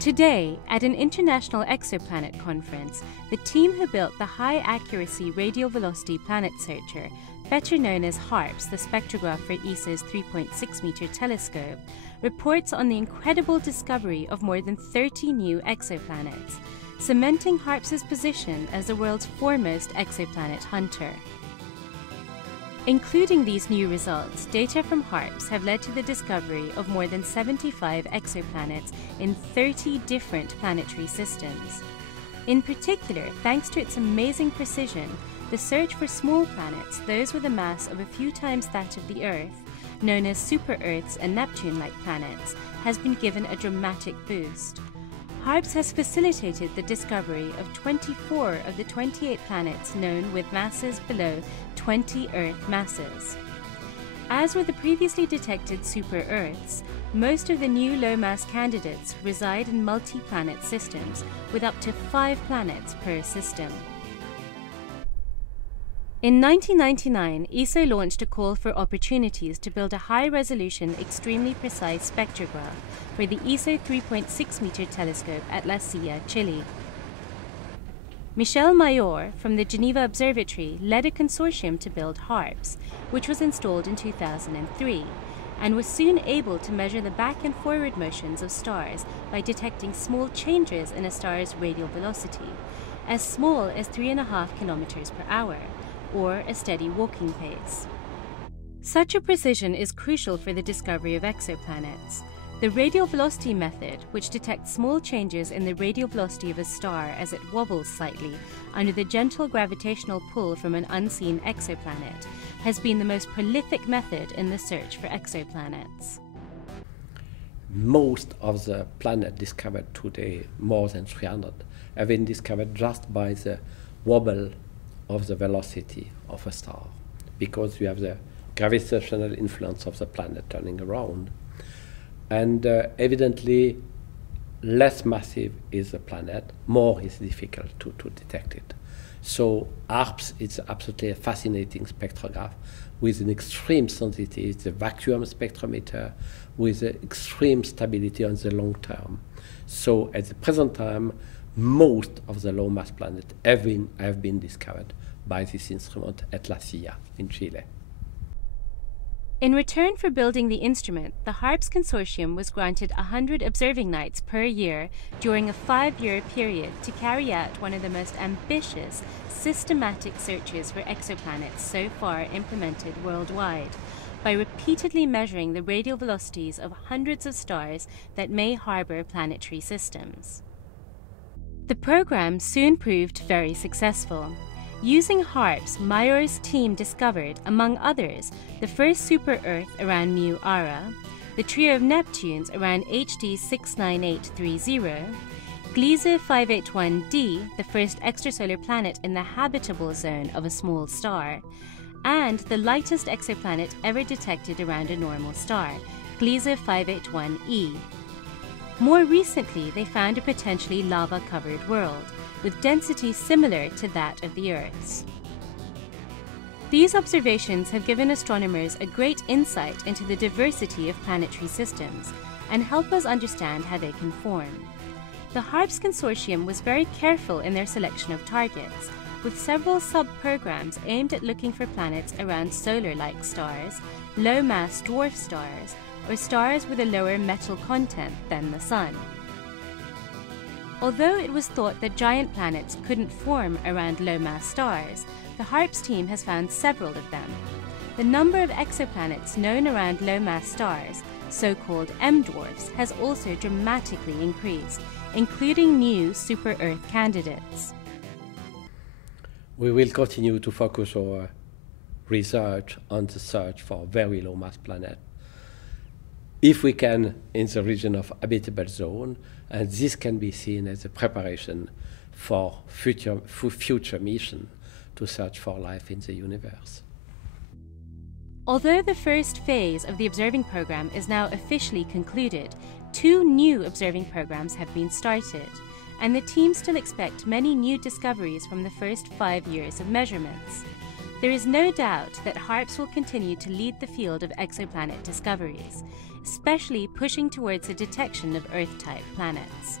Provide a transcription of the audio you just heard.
Today, at an international exoplanet conference, the team who built the high-accuracy radial velocity planet searcher, better known as HARPS, the spectrograph for ESO's 3.6-meter telescope, reports on the incredible discovery of more than 30 new exoplanets, cementing HARPS's position as the world's foremost exoplanet hunter. Including these new results, data from HARPS have led to the discovery of more than 75 exoplanets in 30 different planetary systems. In particular, thanks to its amazing precision, the search for small planets, those with a mass of a few times that of the Earth, known as super-Earths and Neptune-like planets, has been given a dramatic boost. HARPS has facilitated the discovery of 24 of the 28 planets known with masses below 20 Earth masses. As with the previously detected super-Earths, most of the new low-mass candidates reside in multi-planet systems with up to 5 planets per system. In 1999, ESO launched a call for opportunities to build a high-resolution, extremely precise spectrograph for the ESO 3.6-meter telescope at La Silla, Chile. Michel Mayor from the Geneva Observatory led a consortium to build HARPS, which was installed in 2003, and was soon able to measure the back and forward motions of stars by detecting small changes in a star's radial velocity, as small as 3.5 kilometers per hour, or a steady walking pace. Such a precision is crucial for the discovery of exoplanets. The radial velocity method, which detects small changes in the radial velocity of a star as it wobbles slightly under the gentle gravitational pull from an unseen exoplanet, has been the most prolific method in the search for exoplanets. Most of the planets discovered today, more than 300, have been discovered just by the wobble of the velocity of a star, because you have the gravitational influence of the planet turning around. And evidently, less massive is the planet, more is difficult to detect it. So HARPS is absolutely a fascinating spectrograph with an extreme sensitivity. It's a vacuum spectrometer with extreme stability on the long term. So at the present time, most of the low-mass planets have been discovered by this instrument at La Silla in Chile. In return for building the instrument, the HARPS consortium was granted 100 observing nights per year during a 5-year period to carry out one of the most ambitious, systematic searches for exoplanets so far implemented worldwide, by repeatedly measuring the radial velocities of hundreds of stars that may harbor planetary systems. The program soon proved very successful. Using HARPS, Mayor's team discovered, among others, the first super-Earth around Mu Ara, the trio of Neptunes around HD 69830, Gliese 581d, the first extrasolar planet in the habitable zone of a small star, and the lightest exoplanet ever detected around a normal star, Gliese 581e. More recently, they found a potentially lava-covered world, with density similar to that of the Earth's. These observations have given astronomers a great insight into the diversity of planetary systems and help us understand how they can form. The HARPS consortium was very careful in their selection of targets, with several sub-programs aimed at looking for planets around solar-like stars, low-mass dwarf stars, or stars with a lower metal content than the Sun. Although it was thought that giant planets couldn't form around low-mass stars, the HARPS team has found several of them. The number of exoplanets known around low-mass stars, so-called M-dwarfs, has also dramatically increased, including new super-Earth candidates. We will continue to focus our research on the search for very low-mass planets, if we can, in the region of habitable zone, and this can be seen as a preparation for future mission to search for life in the universe. Although the first phase of the observing program is now officially concluded, 2 new observing programs have been started, and the team still expect many new discoveries from the first 5 years of measurements. There is no doubt that HARPS will continue to lead the field of exoplanet discoveries, especially pushing towards the detection of Earth-type planets.